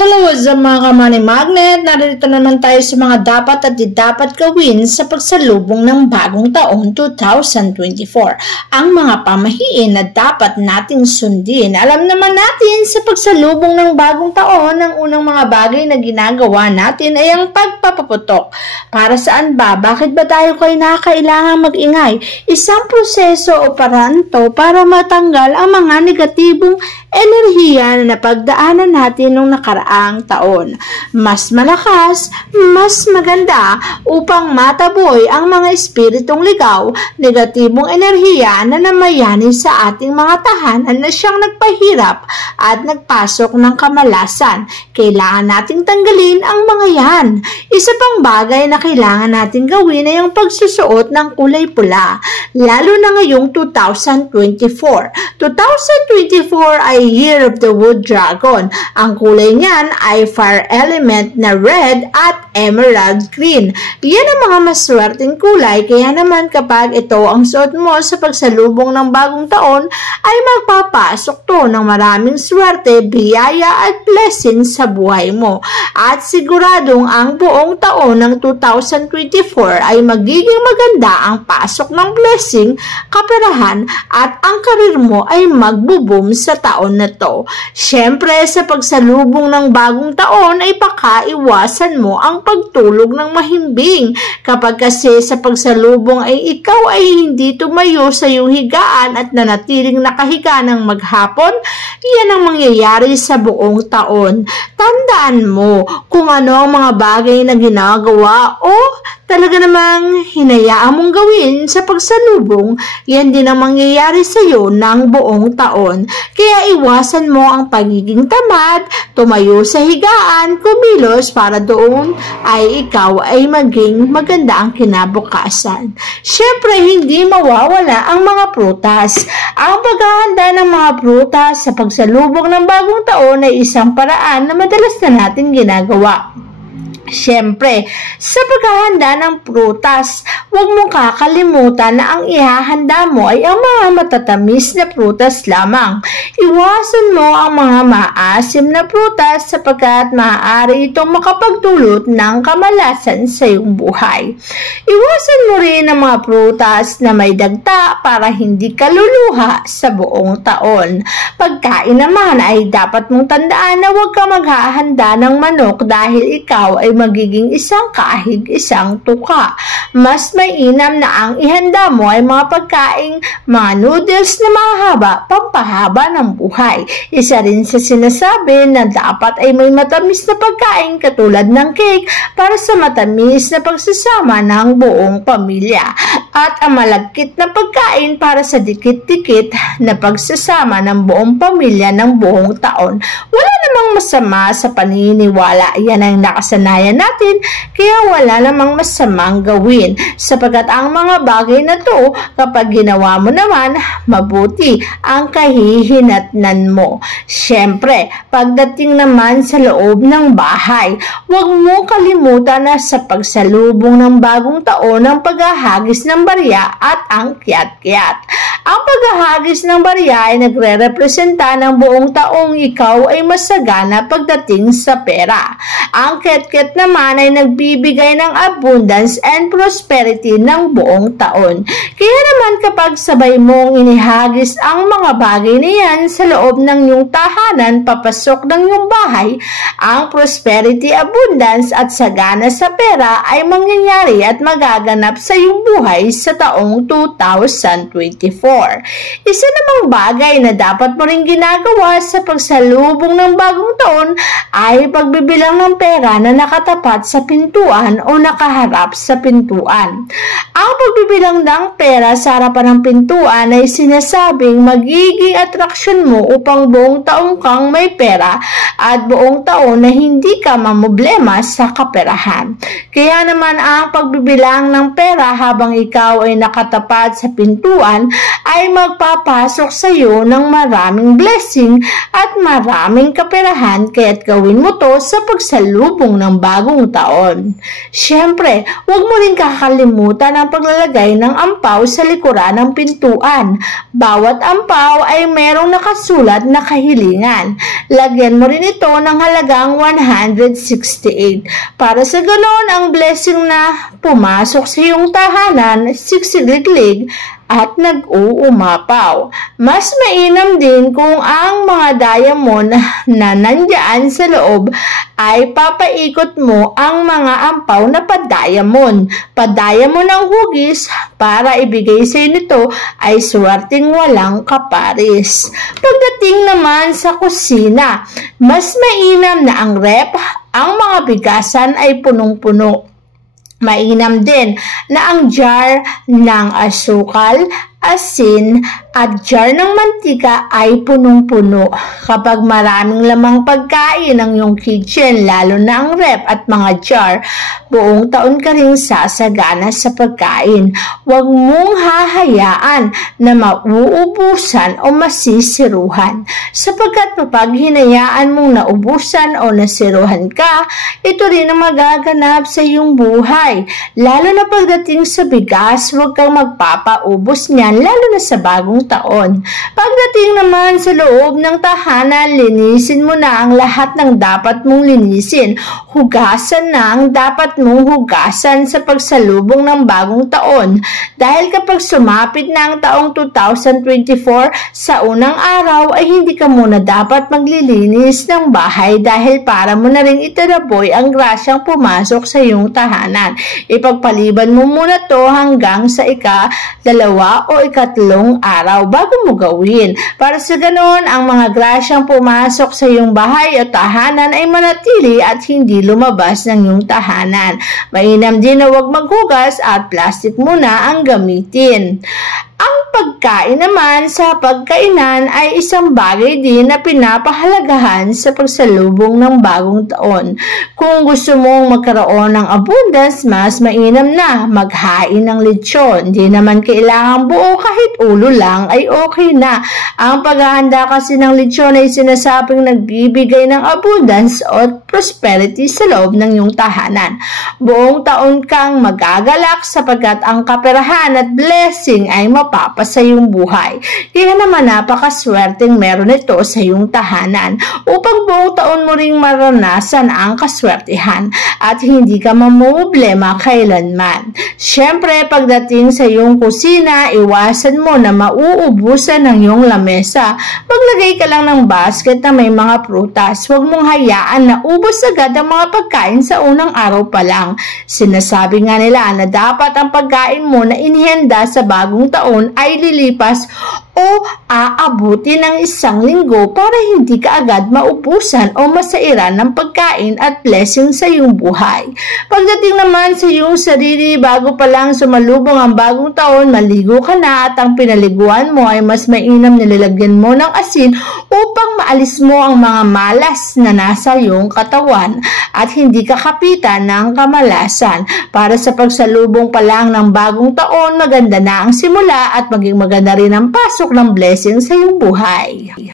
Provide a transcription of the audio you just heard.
Hello, what's up mga ka-Money Magnet? Narito naman tayo sa mga dapat at di dapat gawin sa pagsalubong ng bagong taon 2024. Ang mga pamahiin na dapat nating sundin. Alam naman natin sa pagsalubong ng bagong taon, ang unang mga bagay na ginagawa natin ay ang pagpapaputok. Para saan ba? Bakit ba tayo kailangang mag-ingay? Isang proseso o paraan to para matanggal ang mga negatibong enerhiya na napagdaanan natin nung nakaraang taon. Mas malakas, mas maganda upang mataboy ang mga espiritong ligaw, negatibong enerhiya na namayani sa ating mga tahanan na siyang nagpahirap at nagpasok ng kamalasan. Kailangan nating tanggalin ang mga yan. Isa pang bagay na kailangan nating gawin ay ang pagsusuot ng kulay pula, lalo na ngayong 2024. 2024 ay Year of the Wood Dragon. Ang kulay niyan ay fire element na red at emerald green. Yan ang mga maswerteng kulay, kaya naman kapag ito ang suot mo sa pagsalubong ng bagong taon, ay magpapasok to ng maraming swerte, biyaya at blessing sa buhay mo. At siguradong ang buong taon ng 2024 ay magiging maganda ang pasok ng blessing, kaperahan at ang karir mo ay magbo-boom sa taon na to. Siyempre, sa pagsalubong ng bagong taon ay pakaiwasan mo ang pagtulog ng mahimbing. Kapag kasi sa pagsalubong ay ikaw ay hindi tumayo sa iyong higaan at nanatiling nakahiga ng maghapon, yan ang mangyayari sa buong taon. Tandaan mo kung ano ang mga bagay na ginagawa o talaga namang hinayaan mong gawin sa pagsalubong, yan din ang mangyayari sa iyo ng buong taon. Kaya iwasan mo ang pagiging tamad, tumayo sa higaan, kumilos para doon ay ikaw ay maging maganda ang kinabukasan. Siyempre, hindi mawawala ang mga prutas. Ang paghahanda ng mga prutas sa pagsalubong ng bagong taon ay isang paraan na madalas na natin ginagawa. Siyempre, sa paghahanda ng prutas, huwag mong kakalimutan na ang ihahanda mo ay ang mga matatamis na prutas lamang. Iwasan mo ang mga maasim na prutas sapagkat maaari itong makapagdulot ng kamalasan sa iyong buhay. Iwasan mo rin ang mga prutas na may dagta para hindi ka luluha sa buong taon. Pagkain naman ay dapat mong tandaan na huwag ka maghahanda ng manok dahil ikaw ay magiging isang kahig, isang tuka. Mas mainam na ang ihanda mo ay mga pagkaing mga noodles na mahaba, pampahaba ng buhay. Isa rin sa sinasabi na dapat ay may matamis na pagkain katulad ng cake para sa matamis na pagsasama ng buong pamilya. At ang malagkit na pagkain para sa dikit-dikit na pagsasama ng buong pamilya ng buong taon. Wala namang masama sa paniniwala. Yan ang nakasanayan natin, kaya wala namang masamang gawin sapagkat ang mga bagay na to kapag ginawa mo naman, mabuti ang kahihinatnan mo. Siyempre, pagdating naman sa loob ng bahay, huwag mo kalimutan na sa pagsalubong ng bagong taon ang paghahagis ng barya at ang kiyat-kiyat. Ang paghahagis ng barya ay nagre-representa ng buong taong ikaw ay masagana pagdating sa pera. Ang kiyat-kiyat naman ay nagbibigay ng abundance and prosperity ng buong taon. Kaya naman kapag sabay mong inihagis ang mga bagay na yan sa loob ng iyong tahanan, papasok ng iyong bahay, ang prosperity, abundance at sagana sa pera ay mangyayari at magaganap sa iyong buhay sa taong 2024. Isa namang bagay na dapat mo rin ginagawa sa pagsalubong ng bagong taon ay pagbibilang ng pera na nakatapat sa pintuan o nakaharap sa pintuan. Ang pagbibilang ng pera sa harapan ng pintuan ay sinasabing magiging atraksyon mo upang buong taong kang may pera at buong taon na hindi ka mamblema sa kaperahan. Kaya naman ang pagbibilang ng pera habang ikaw ay nakatapat sa pintuan ay magpapasok sa iyo ng maraming blessing at maraming kaperahan, kaya't gawin mo to sa pagsalubong ng bagong taon. Siyempre, huwag mo rin kakalimutan ang paglalagay ng ampaw sa likuran ng pintuan. Bawat ampaw ay merong nakasulat na kahilingan. Lagyan mo rin ito ng halagang 168. Para sa ganon, ang blessing na pumasok sa iyong tahanan, sigsigliglig at nag-uumapaw. Mas mainam din kung ang mga diamond na nandiyan sa loob ay papaikot mo ang mga ampaw na pa-diamond. Pa-diamond ang hugis para ibigay sa nito ay swerteng walang kaparis. Pagdating naman sa kusina, mas mainam na ang rep, ang mga bigasan ay punong-puno. Mainam din na ang jar ng asukal, asin, at jar ng mantika ay punong-puno. Kapag maraming lamang pagkain ang iyong kitchen, lalo na ang rep at mga jar, buong taon ka ring sasagana sa pagkain. Huwag mong hahayaan na mauubusan o masisiruhan. Sapagkat kapag hinayaan mong naubusan o nasiruhan ka, ito rin ang magaganap sa iyong buhay. Lalo na pagdating sa bigas, huwag kang magpapaubos niyan, lalo na sa bagong taon. Pagdating naman sa loob ng tahanan, linisin mo na ang lahat ng dapat mong linisin. Hugasan na ang dapat mong hugasan sa pagsalubong ng bagong taon. Dahil kapag sumapit na ang taong 2024, sa unang araw ay hindi ka muna dapat maglilinis ng bahay dahil para mo na rin itaraboy ang grasyang pumasok sa iyong tahanan. Ipagpaliban mo muna to hanggang sa ika-2 o ika-3 araw bago mo gawin. Para sa ganon, ang mga grasyang pumasok sa iyong bahay o tahanan ay manatili at hindi lumabas ng iyong tahanan. Mainam din na huwag maghugas at plastic muna ang gamitin. Ang pagkain naman sa pagkainan ay isang bagay din na pinapahalagahan sa pagsalubong ng bagong taon. Kung gusto mong magkaroon ng abundance, mas mainam na maghain ng lechon. Hindi naman kailangang buo, kahit ulo lang ay okay na. Ang paghahanda kasi ng lechon ay sinasabing nagbibigay ng abundance o prosperity sa loob ng iyong tahanan. Buong taon kang magagalak sapagkat ang kaperahan at blessing ay mapapa sa iyong buhay. Kaya naman napakaswerteng meron ito sa iyong tahanan upang buong taon mo ring maranasan ang kaswertehan at hindi ka mamumblema kailanman. Siyempre, pagdating sa iyong kusina, iwasan mo na mauubusan ng iyong lamesa. Maglagay ka lang ng basket na may mga prutas. Huwag mong hayaan na ubos agad ang mga pagkain sa unang araw pa lang. Sinasabi nga nila na dapat ang pagkain mo na inihanda sa bagong taon ay lilipas o aabuti ng 1 linggo para hindi ka agad maubusan o masairan ng pagkain at blessing sa iyong buhay. Pagdating naman sa iyong sarili, bago pa lang sumalubong ang bagong taon, maligo ka na at ang pinaliguan mo ay mas mainam nilalagyan mo ng asin upang maalis mo ang mga malas na nasa iyong katawan at hindi ka kapitan ng kamalasan. Para sa pagsalubong pa lang ng bagong taon, maganda na ang simula at maging maganda rin ang pasok ng blessing sa iyong buhay.